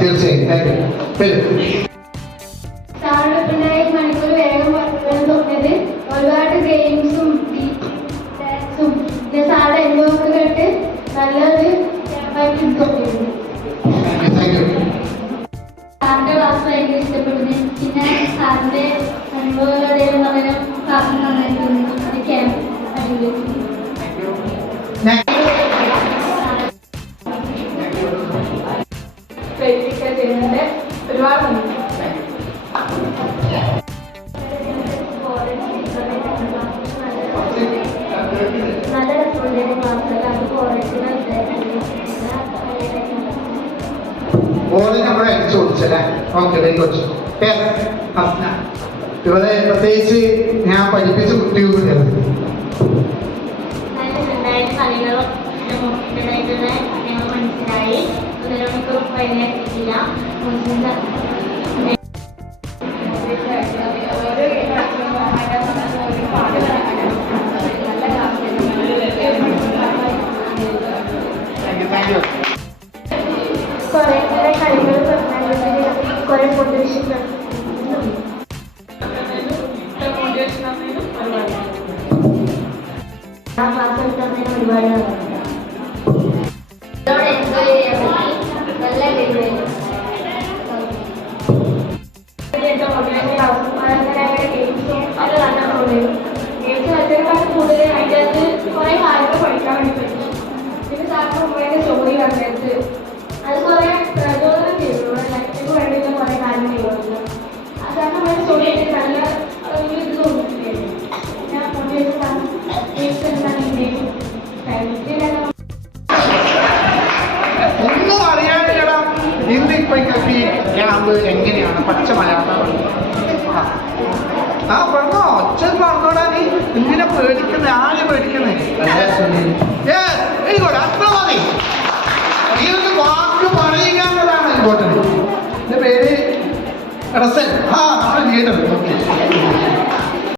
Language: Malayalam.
തീർച്ചയായും സാറിന് പിന്നെ മണിക്കൂർ വേഗം തോന്നിയത് ഒരുപാട് ഗെയിംസും ഡാൻസും പിന്നെ സാറിന്റെ എൻജോയ്ക്ക് കേട്ട് നല്ലൊരു ക്യാമ്പായിട്ട് തോന്നിയിരുന്നു. സാറിന്റെ ക്ലാസ് ഭയങ്കര ഇഷ്ടപ്പെടുന്നു. പിന്നെ സാറിന്റെ അനുഭവങ്ങളുടെ ക്ലാസ് നന്നായിട്ട് തോന്നി. അത് ക്യാമ്പ് അടിപൊളി. ഒരുപാട് നല്ല രസമുണ്ടായിരുന്നു ക്ലാസ്സിൽ. അത് ഓള് നമ്മൾ അടിച്ചു കൊടുച്ചല്ലേ. Okay, very good. ഇവിടെ പ്രത്യേകിച്ച് ഞാൻ പഠിപ്പിച്ച കുട്ടികളുണ്ട്. മനസ്സിലായി. 1.5 മണിക്കൂർ കഴിഞ്ഞിട്ടില്ല. കുറെ കളികൾ പറഞ്ഞാൽ കുറെ മോട്ടിവേഷൻ ആ ക്ലാസ് എടുക്കുന്നതിന് ഒരുപാട് എൻജോയ് ചെയ്യാൻ പറ്റി. നല്ല കഴിവായിരുന്നു. ഗെയിംസും അത് നല്ലോണം ഗെയിംസ് അതിനേക്കാൾ കൂടുതൽ അതിൻ്റെ അകത്ത് കുറെ കാര്യങ്ങൾ പഠിക്കാൻ വേണ്ടി പറ്റും. പിന്നെ സാറിന് മുമ്പേ സ്റ്റോറി കണ്ടത് അത് കുറെ പ്രചോദനം ചെയ്തു. ലൈഫിന് വേണ്ടിയിട്ട് കുറെ കാര്യങ്ങൾ ചെയ്തു. ആ സാറിന് മുമ്പേ സ്റ്റോറി ആയിട്ട് നല്ല ഒരു ഇത് തോന്നിയിട്ടുണ്ട്. ഞാൻ മോട്ടിവേഷൻ ഗെയിംസ് എന്താണ് ഇന്ത്യയും ഒന്നും അറിയാനില്ലടാ. ഹിന്ദി പൈക്കത്തി ക്യാമ്പ് എങ്ങനെയാണ് പച്ച മലയാളം? ആ പറഞ്ഞോ, ഒച്ച പറഞ്ഞോടാ. നീ ഇങ്ങനെ പേടിക്കുന്നേ, ആര് പേടിക്കുന്നേ? അത്ര മതി. ഈ ഒരു വാക്ക് പറയുക എന്നതാണ് ഇമ്പോർട്ടൻറ്റ്. എന്റെ പേര് റസൽ. ആ, നമ്മൾ ലീഡർ. ഓക്കെ.